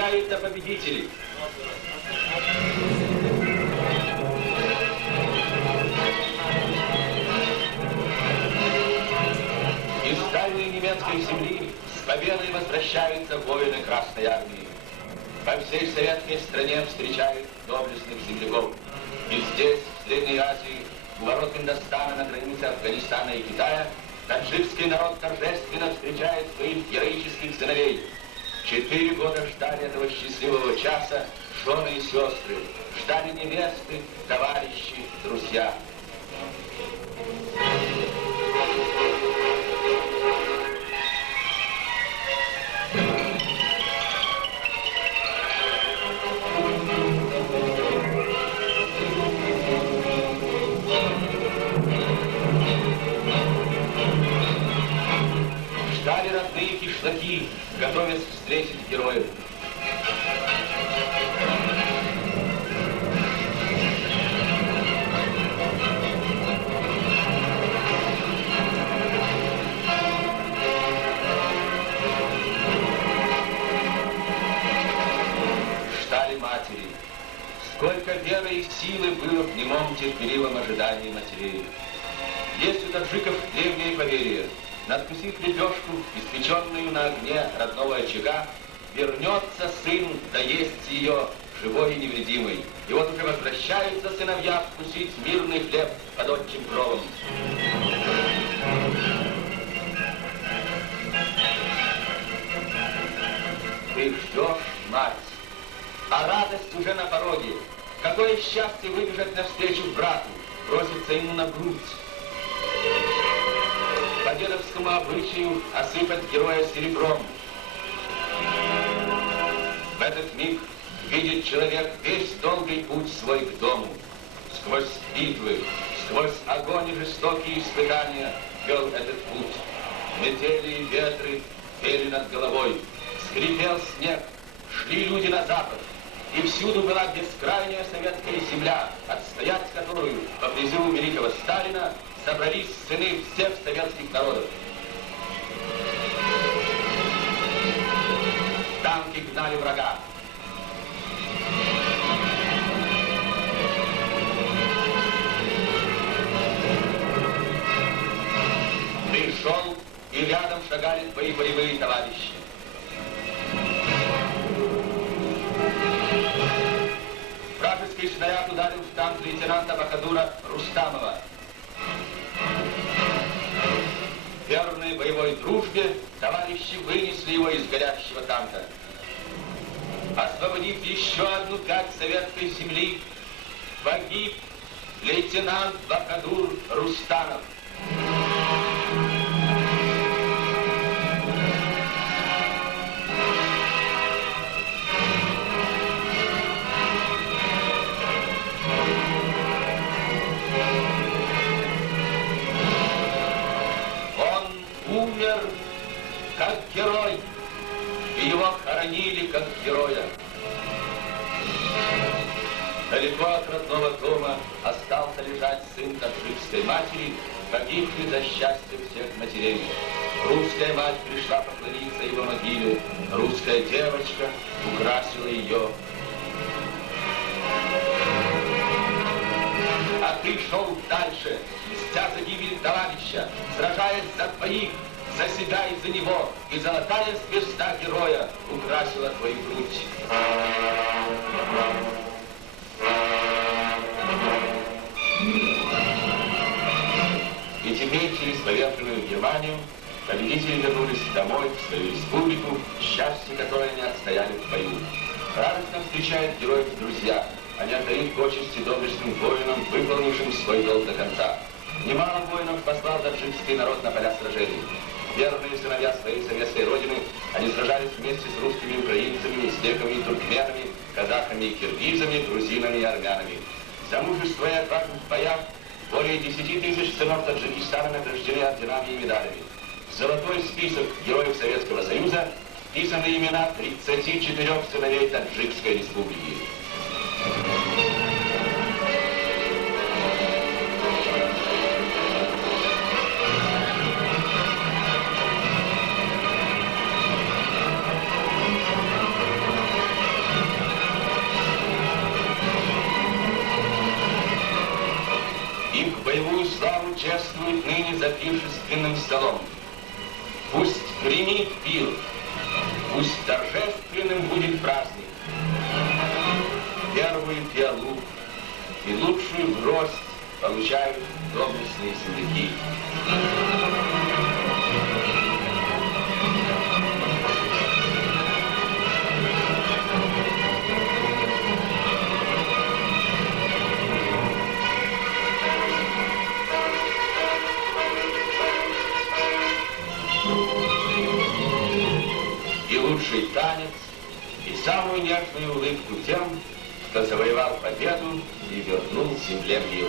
возвещают о победителе. Из дальней немецкой земли с победой возвращаются воины Красной Армии. По всей советской стране встречают доблестных земляков. И здесь, в Средней Азии, у ворот Индостана на границе Афганистана и Китая, таджикский народ торжественно встречает своих героических сыновей. 4 года ждали этого счастливого часа жены и сестры, ждали невесты, товарищи, друзья. Ждали родные кишлаки, готовясь встретить героев. Ждали матери. Сколько веры и силы было в немом терпеливом ожидании матерей. Есть у таджиков древнее поверье. Надкусив лепешку, испеченную на огне родного очага, вернется сын доесть ее живой и невредимый. И вот уже возвращаются сыновья вкусить мирный хлеб под отчим кровом. Ты ждешь, мать, а радость уже на пороге. Какое счастье выбежать навстречу брату, броситься ему на грудь. По дедовскому обычаю осыпать героя серебром. В этот миг видит человек весь долгий путь свой к дому. Сквозь битвы, сквозь огонь и жестокие испытания вел этот путь. Метели и ветры пели над головой. Скрипел снег, шли люди на запад. И всюду была бескрайняя советская земля, отстоять которую по призыву великого Сталина собрались сыны всех советских народов. Танки гнали врага. Ты шел, и рядом шагали твои боевые товарищи. Вражеский снаряд ударил в танк лейтенанта Бахадура Рустамова. Верной боевой дружбе товарищи вынесли его из горящего танка. Освободив еще одну пять советской земли, погиб лейтенант Бахадур Рустамов. Умер как герой, и его хоронили как героя. Далеко от родного дома остался лежать сын таджикской матери, погибший за счастье всех матерей. Русская мать пришла поклониться его могиле, русская девочка украсила ее. А ты шел дальше, мстя за гибель товарища, сражаясь за твоих, за себя и за него, и золотая звезда героя украсила твою грудь. И теперь через поверженную Германию победители вернулись домой, в свою республику, счастье которой они отстояли в бою. Радостно встречают героев друзья. Они отдают почести доблестным воинам, выполнившим свой долг до конца. Немало воинов послал таджикский народ на поля сражений. Верные сыновья своей советской родины, они сражались вместе с русскими украинцами, узбеками и туркменами, казахами и киргизами, грузинами и армянами. За мужество и отвагу в боях более 10 тысяч сынов Таджикистана награждены орденами и медалями. В золотой список героев Советского Союза вписаны имена 34 сыновей Таджикской республики. славу чествует ныне за пиршественным столом. Пусть гремит пир, пусть торжественным будет праздник. Первую пиалу и лучшую гроздь получают доблестные земляки. И лучший танец, и самую нежную улыбку тем, кто завоевал победу и вернул земле мир.